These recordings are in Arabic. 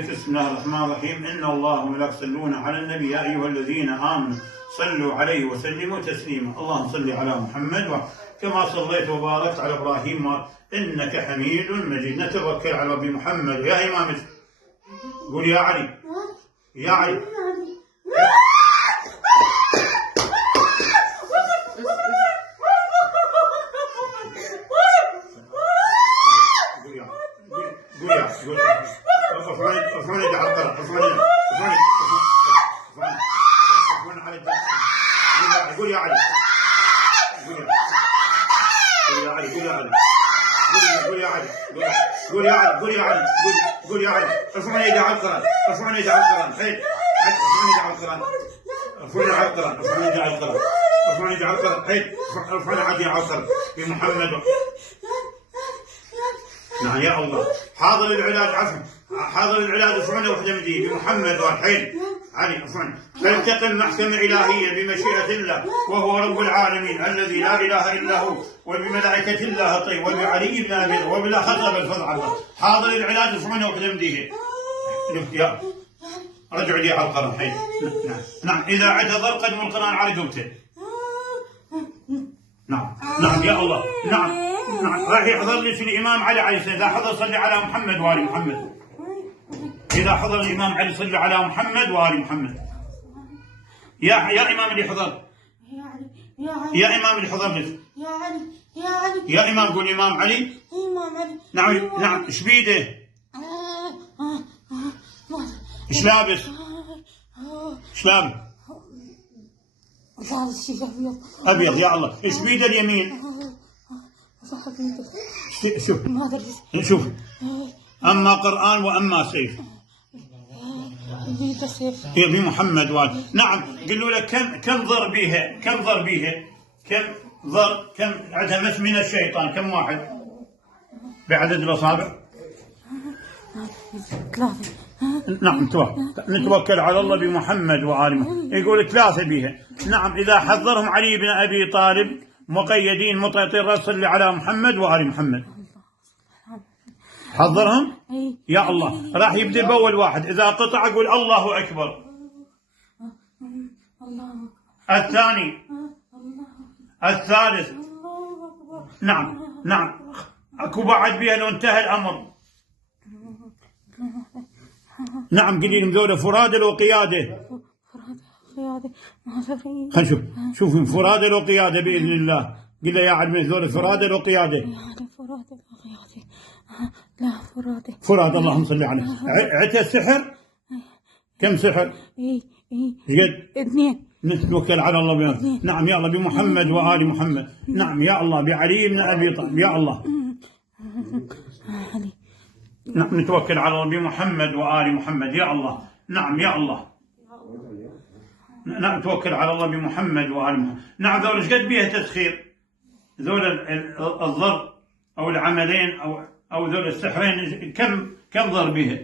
بسم الله الرحمن الرحيم. إن الله وملائكته يصلون على النبي يا أيها الذين آمنوا صلوا عليه وسلموا تسليما. اللهم صل على محمد كما صليت وباركت على إبراهيم إنك حميد مجيد. نتوكل على ربي محمد. يا إمام قول يا علي، يا علي. قول يا علي، قول يا علي، قول يا علي، قول يا علي، قول يا علي. ارفعوني يدي على القرآن، ارفعوني يدي على القرآن. حيل ارفعوني يدي على القرآن، ارفعوني على القرآن، ارفعوني يدي على القرآن، ارفعوني يدي على القرآن. حيل ارفعوني على القرآن بمحمد. نعم يا الله. حاضر العلاج، عفوا حاضر العلاج. ارفعوني وحده من دي بمحمد. والحين علي ارفعوني. فلتقم محكمة إلهية بمشيئة الله وهو رب العالمين الذي لا إله إلا هو، وبملائكة الله طيب، وبعلي بن أبي وبالأخص بالفضل الله. حاضر العلاج. ارفعوني وحده من دي. يا رجعوا لي على القرآن. حين نعم إذا اعتذر قدموا القرآن على جوبته. نعم نعم يا الله. نعم نعم. راح يحضر لي الإمام علي عليه السلام. إذا حضر صلي على محمد وآل محمد. إذا حضر الإمام علي صلي على محمد وآل محمد. يا إمام اللي حضر، يا إمام اللي حضر لك، يا علي، يا علي، يا إمام. قول إمام علي. إمام علي. نعم نعم. إيش بيده؟ إيش لابس؟ إيش لابس؟ لابس شيء أبيض. أبيض يا الله. إيش بيده اليمين؟ شوف شوف. أما قرآن وأما سيف. هي بمحمد وآل. نعم. قالوا لك كم ضر بيها، كم ضر بيها، كم ضر، كم عدمت من الشيطان، كم واحد بعدد الأصابع؟ ثلاثة. نعم. نتوكل على الله بمحمد وآل محمد. يقول ثلاثة بيها. نعم. إذا حضرهم علي بن أبي طالب مقيدين مطيطين صلي على محمد وآل محمد. حضرهم يا الله. راح يبدأ بأول واحد. إذا قطع أقول الله أكبر. الثاني، الثالث. نعم نعم. أكو بعد بها لو انتهى الأمر. نعم. قليل ذولا فرادى وقيادة. خلينا نشوف. شوف فرادى وقيادة بإذن الله. قل له يا علمي ذولا فرادى وقيادة. لا فرادة. فرادى. اللهم صل عليه. عتى السحر كم سحر؟ قد؟ 2. نتوكل على الله بيان. نعم يا الله بمحمد وآل محمد. نعم يا الله بعلي بن أبي طالب يا الله. نعم نتوكل على الله بمحمد وآل محمد يا الله. نعم يا الله. نعم نتوكل على الله بمحمد وآل محمد. نعم. ذول ايش قد بيها تسخير؟ ذول الضر أو العملين أو ذول السحرين كم ضر بها؟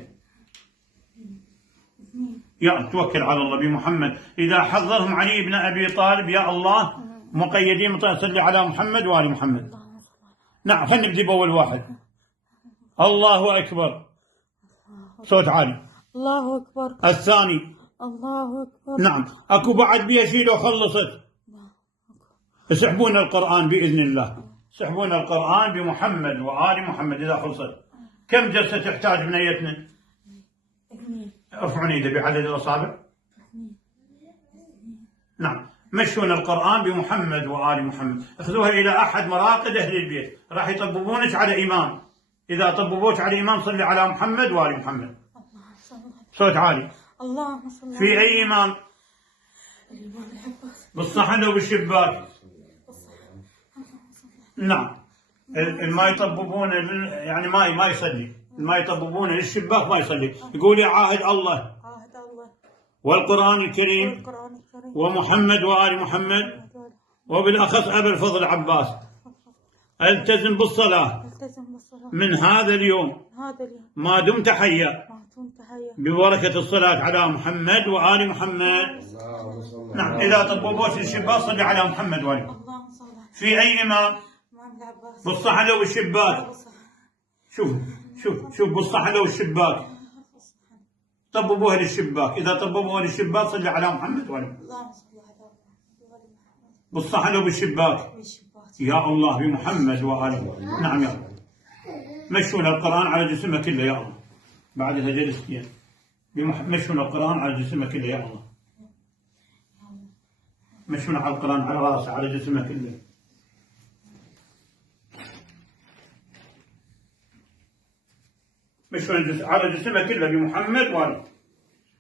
يا توكل على الله بمحمد. إذا حضرهم علي بن أبي طالب يا الله مقيدين صلي على محمد وآل محمد. نعم. خلينا نبدأ بأول واحد. الله أكبر. صوت عالي. الله أكبر. الثاني. الله أكبر. نعم. أكو بعد بيها شيء لو خلصت. يسحبون القرآن بإذن الله. يسحبون القرآن بمحمد وآل محمد إذا خلصت. كم جلسة تحتاج بنيتنا؟ 2. ارفعون يده بعدد الأصابع. نعم. مشون القرآن بمحمد وآل محمد. اخذوها إلى أحد مراقد أهل البيت. راح يطببونك على إمام. إذا طببوك على إمام صلي على محمد وآل محمد. صوت عالي. اللهم صل على في أي إمام؟ بالصحن أو بالشباك؟ نعم. ما يطببون يعني ما يصلي. ما يطببون للشباك ما يصلي. يقول يا عاهد الله والقرآن الكريم ومحمد وآل محمد وبالأخص أبا الفضل عباس التزم بالصلاة من هذا اليوم ما دمت حيا ببركة الصلاة على محمد وآل محمد. نعم. إذا طببوك للشباك صلي على محمد وآل محمد. في أي إمام؟ بالصحن أو بالشباك؟ شوف بالصحن أو الشباك. طببوها للشباك، إذا طببوها للشباك صلي على محمد وآل محمد. اللهم صل على محمد. بالصحن وبالشباك. بالشباك. يا الله بمحمد وآله. نعم يا الله. مشون القرآن على جسمه كله يا الله. بعدها جلستين. مشون القرآن على جسمه كله يا الله. مشون على القرآن على راسه على جسمه كله. مشون على جسمه كله بمحمد وآله.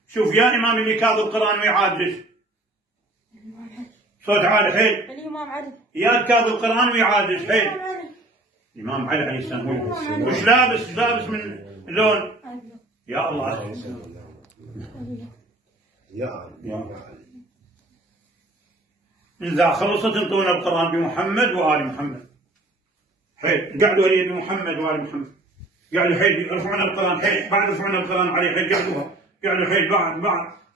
شوف يا إمام اللي كاظ القرآن ويعادل. صوت عالي حيل. الإمام علي. يا كاظ القرآن ويعادل حيل. الإمام علي. الإمام علي عليه السلام. وش لابس من لون؟ يا الله. يا إذا خلصت انطونا القرآن بمحمد وآل محمد. حيل قعدوا لي بمحمد وآل محمد. قعدوا حيل رفعنا القرآن حيل بعد رفعنا القرآن علي حيل قعدوا حيل بعد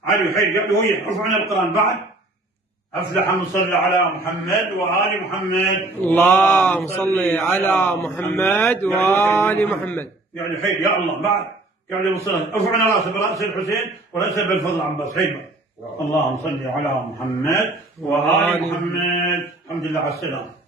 علي حيل قعدوا هي رفعنا القرآن بعد. أفلح من صلى على محمد وآل محمد. اللهم صل على محمد وآل محمد. يعني حيل يا الله بعد قعدوا بالصلاة رفعنا راسه برأس الحسين ورأسه بالفضل عباس حيل. اللهم صل على محمد وآل محمد. الحمد لله على السلام.